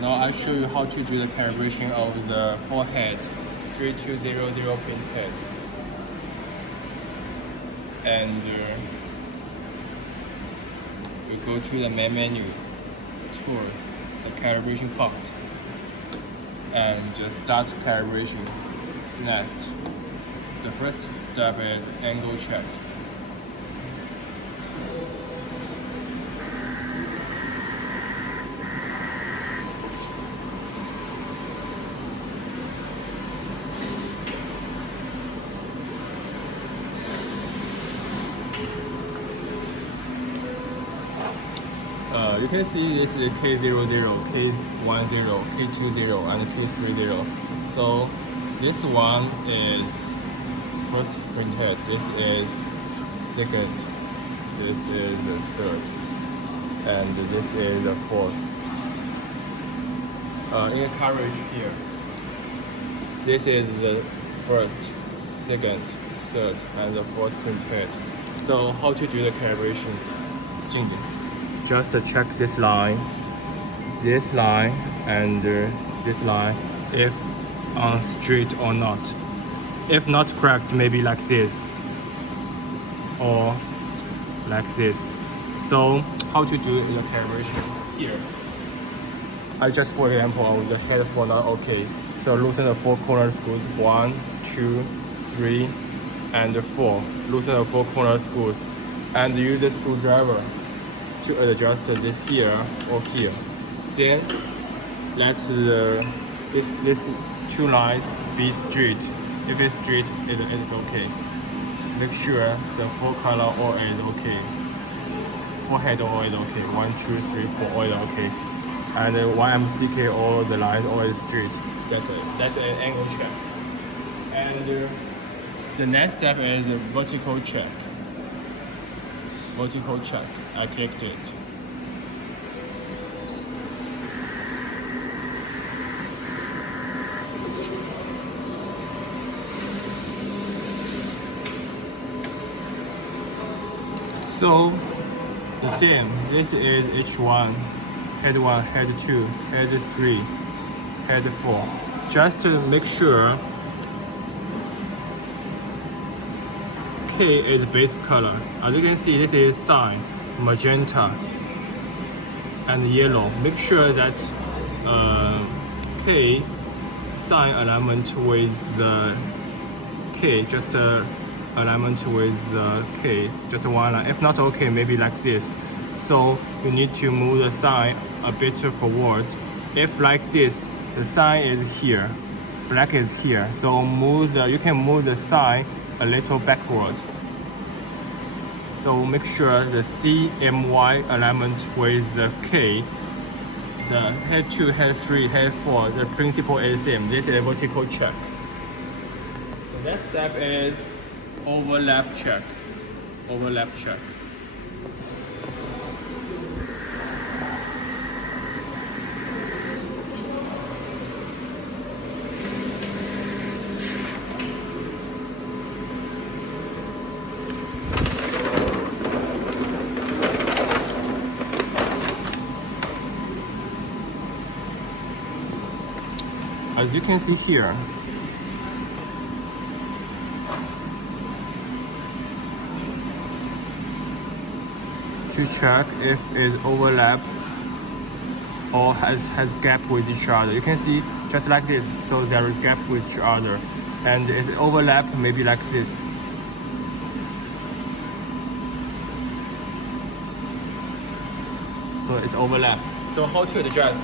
Now I show you how to do the calibration of the forehead 3200 print head. And we go to the main menu, tools, the calibration part, and start calibration. Next, the first step is angle check. You can see this is K00, K10, K20, and K30. So this one is first printhead, this is second, this is the third, and this is the fourth. In the coverage here, this is the first, second, third, and the fourth printhead. So how to do the calibration? Just check this line, and this line, if on straight or not. If not correct, maybe like this or like this. So how to do the calibration here? I just, for example, with the head for not okay. So loosen the four corner screws, 1, 2, 3, and 4. Loosen the four corner screws, and use the screwdriver to adjust it here or here. Then let these two lines be straight. If it's straight, it is okay. Make sure the four color all is okay. Forehead all is okay. 1, 2, 3, 4 all is okay. And YMCK all the lines all is straight. That's it. That's an angle check. And the next step is a vertical check. Vertical check. I clicked it. So the same. This is H1, head 1, head 2, head 3, head 4. Just to make sure K is base color. As you can see, this is cyan, magenta, and yellow. Make sure that K cyan alignment with the K, just alignment with the K, just one line. If not okay, maybe like this. So you need to move the sign a bit forward. If like this, the sign is here, black is here. So you can move the sign a little backward. So make sure the CMY alignment with the K, the head 2, head 3, head 4, the principle is same. This is a vertical check. The next step is overlap check. Overlap check. As you can see here, to check if it overlap or has gap with each other. You can see just like this, so there is gap with each other. And if it overlap, maybe like this. So it's overlap. So how to adjust?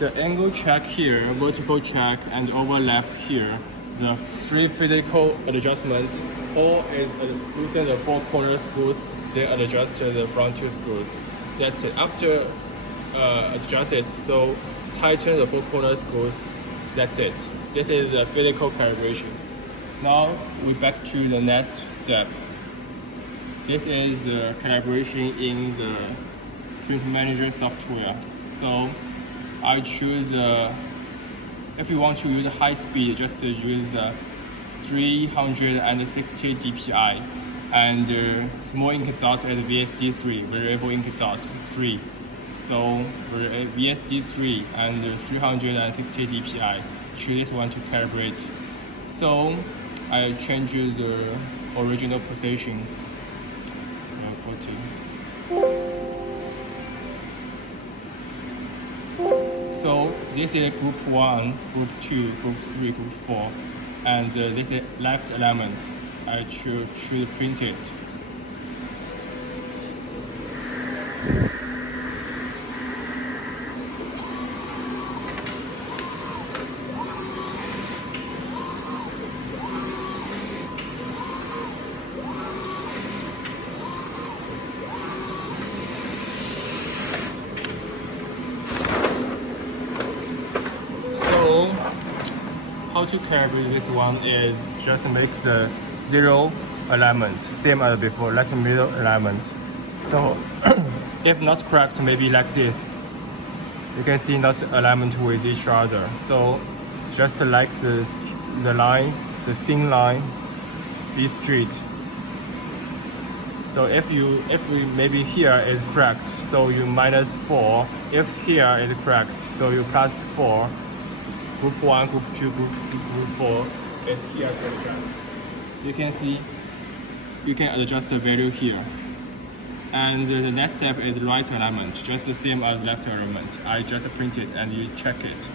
The angle check here, vertical check, and overlap here. The three physical adjustment, all is loosen the four corner screws, then adjust the front two screws. That's it. After adjust it, so tighten the four corner screws. That's it. This is the physical calibration. Now we back to the next step. This is the calibration in the print manager software. So I choose if you want to use high speed, just use 360 dpi, and small ink dot at VSD3, variable ink dot 3. So VSD3 and 360 dpi. Choose this one to calibrate. So I change the original position. 40. So this is group 1, group 2, group 3, group 4, and this is left element. I should print it. How to calibrate this one is just make the 0 alignment, same as before, like the middle alignment. So if not correct, maybe like this. You can see not alignment with each other. So just like the line, the thin line, be straight. So if we maybe here is correct, so you -4. If here is correct, so you +4. Group 1, group 2, group 3, group 4 is here to adjust. You can see, you can adjust the value here. And the next step is right alignment, just the same as left alignment. I just print it and you check it.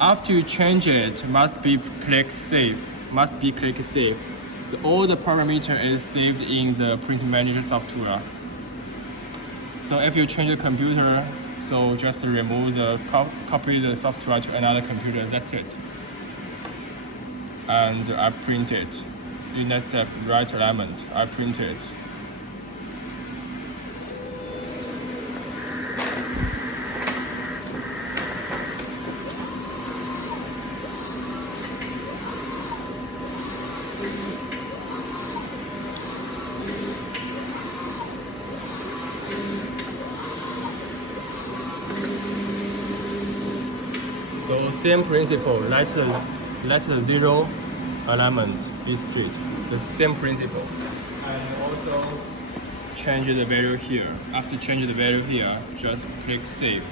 After you change it, must be click save. So all the parameter is saved in the print manager software. So if you change the computer, so just remove the copy the software to another computer. That's it. And I print it. In next step, right alignment. I print it. So same principle, let the 0 alignment be straight. The same principle. And also change the value here. After changing the value here, just click save.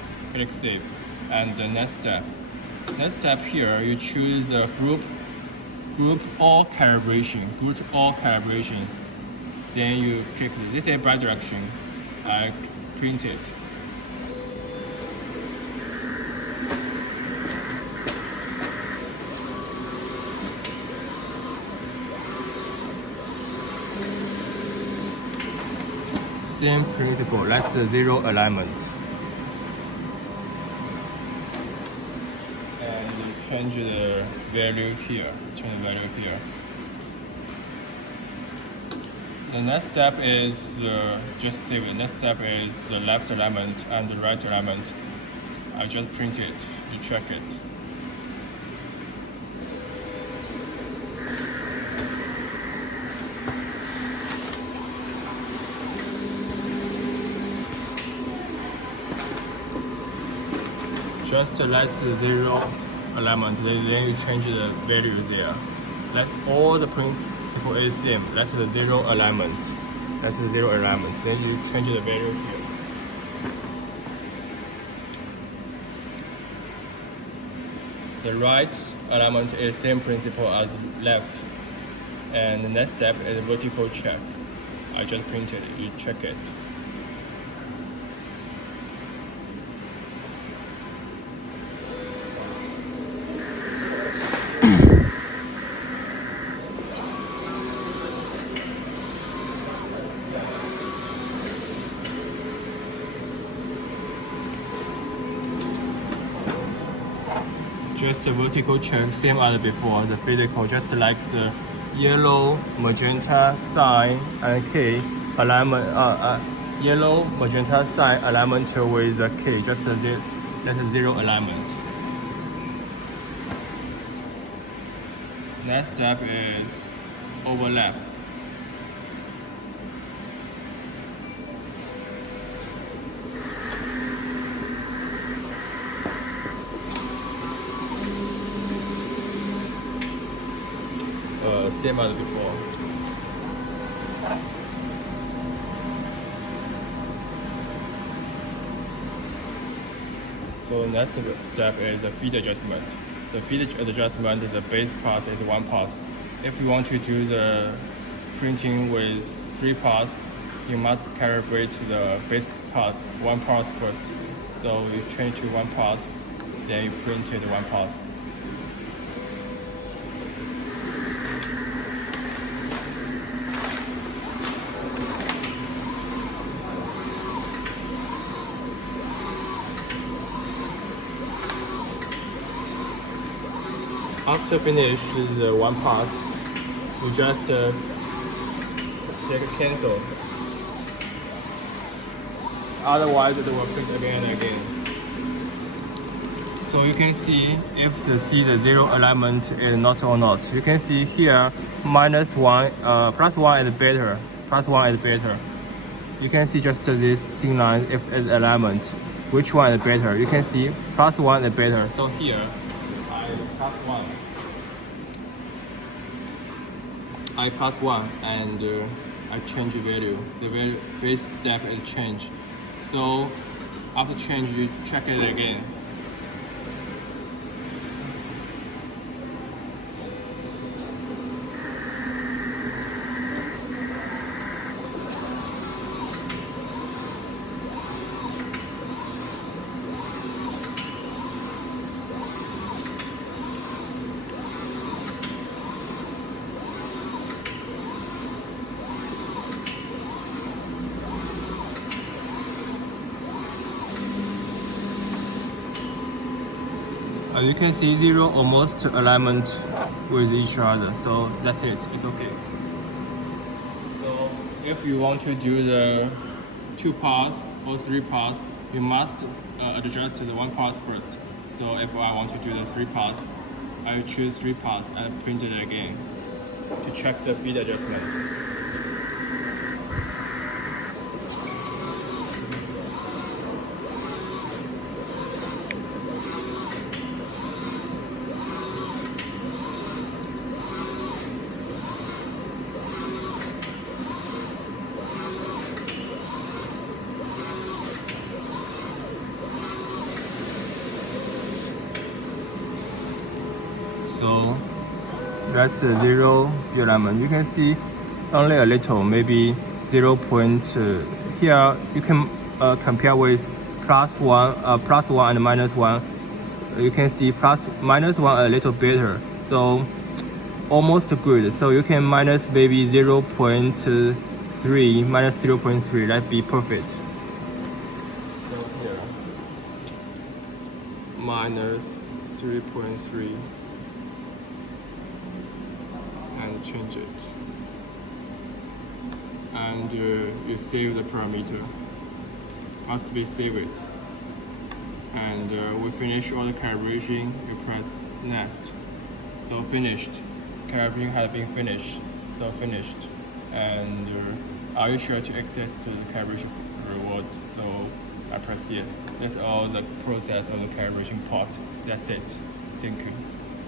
And the next step here, you choose the group all calibration. Then you click this is bidirection. I print it. Same principle, that's the 0 alignment. And change the value here. The next step is just save it. Next step is the left alignment and the right alignment. I just print it. You check it. Just let the 0 alignment, then you change the value there. Let all the principle is same. Let the 0 alignment. Then you change the value here. The right alignment is same principle as left. And the next step is vertical check. I just printed it. You check it. Just a vertical check, same as before, the physical, just like the yellow, magenta, sign, and K alignment, yellow, magenta, sign alignment with the K, just that's a 0 alignment. Next step is overlap. Same as before. So next step is the feed adjustment. The feed adjustment, the base pass is 1 pass. If you want to do the printing with 3 pass, you must calibrate the base pass 1 pass first. So you change to 1 pass, then you print it 1 pass. After finish the 1 pass, you just click cancel. Otherwise, it will print again and again. So you can see if the zero alignment is not or not. You can see here -1, +1 is better. +1 is better. You can see just this thin line if it's alignment. Which one is better? You can see +1 is better. So here, +1. I +1 and I change value. The base step is change. So after change, you check it again. You can see zero almost alignment with each other, so that's it, it's okay. So if you want to do the 2 pass or 3 pass, you must adjust the 1 pass first. So if I want to do the 3 pass, I choose 3 pass and print it again to check the feed adjustment. So that's the zero alignment. You can see only a little, maybe 0. Here you can compare with +1 and -1. You can see -1 a little better, so almost good. So you can minus maybe 0.3, -0.3. That'd be perfect. So here, -3.3. And change it, and you save the parameter, must be save it, and we finish all the calibration. You press next. So finished, calibration has been finished, so finished. And are you sure to access to the calibration reward? So I press yes. That's all the process of the calibration part. That's it. Thank you.